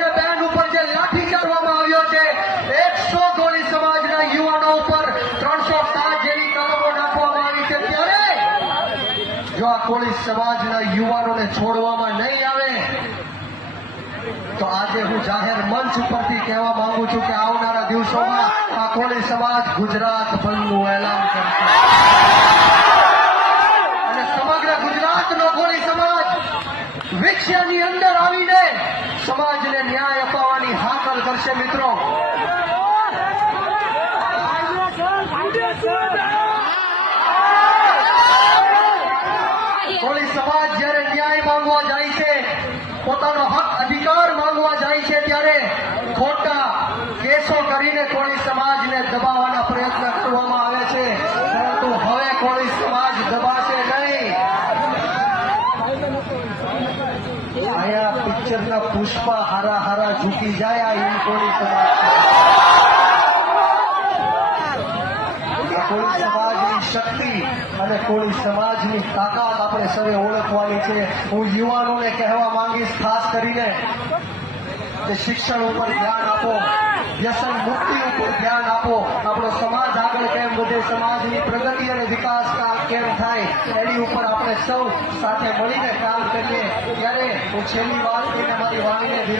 અને બહેન ઉપર જે લાઠી કરવામાં આવ્યો છે, 100 કોળી સમાજના યુવાનો ઉપર 307 જેવી કલમો નાખવામાં આવી છે, ત્યારે જો આ કોળી સમાજના યુવાનોને છોડવામાં નહીં આવે તો આજે હું જાહેર મંચ ઉપરથી કહેવા માંગુ છું કે આવનારા દિવસોમાં આ કોળી સમાજ ગુજરાત બંધનું એલાન કરશે અને સમગ્ર ગુજરાતનો કોળી સમાજ વિક્ષયાની અંદર આવીને સમાજને ન્યાય અપાવવાની હાકલ કરશે. મિત્રો, કોળી સમાજ જ્યારે ન્યાય માંગવા જાય છે, પોતાનો હક અધિકાર માંગવા જાય છે, ત્યારે ખોટા કેસો કરીને કોળી સમાજને દબાવવાના પ્રયત્ન કરવામાં આવે છે, પરંતુ હવે કોળી સમાજ દબાશે નહીં. અહીંયા પિક્ચરના પુષ્પા હારા હારા ઝૂકી જાય આ એમ કોળી સમાજ કોળી સમાજની શક્તિ અને કોળી સમાજની તાકાત આપણે સૌએ ઓળખવાની છે. હું યુવાનોને કહેવા માંગીશ, ખાસ કરીને કે શિક્ષણ ઉપર ધ્યાન આપો, વ્યસન મુક્તિ ઉપર ધ્યાન આપો. આપણો સમાજ આગળ કેમ વધે, સમાજની પ્રગતિ અને વિકાસ કેમ થાય, એની ઉપર આપણે સૌ સાથે મળીને કામ કરીએ. ત્યારે હું છેલ્લી વાત કરીને મારી વાણીને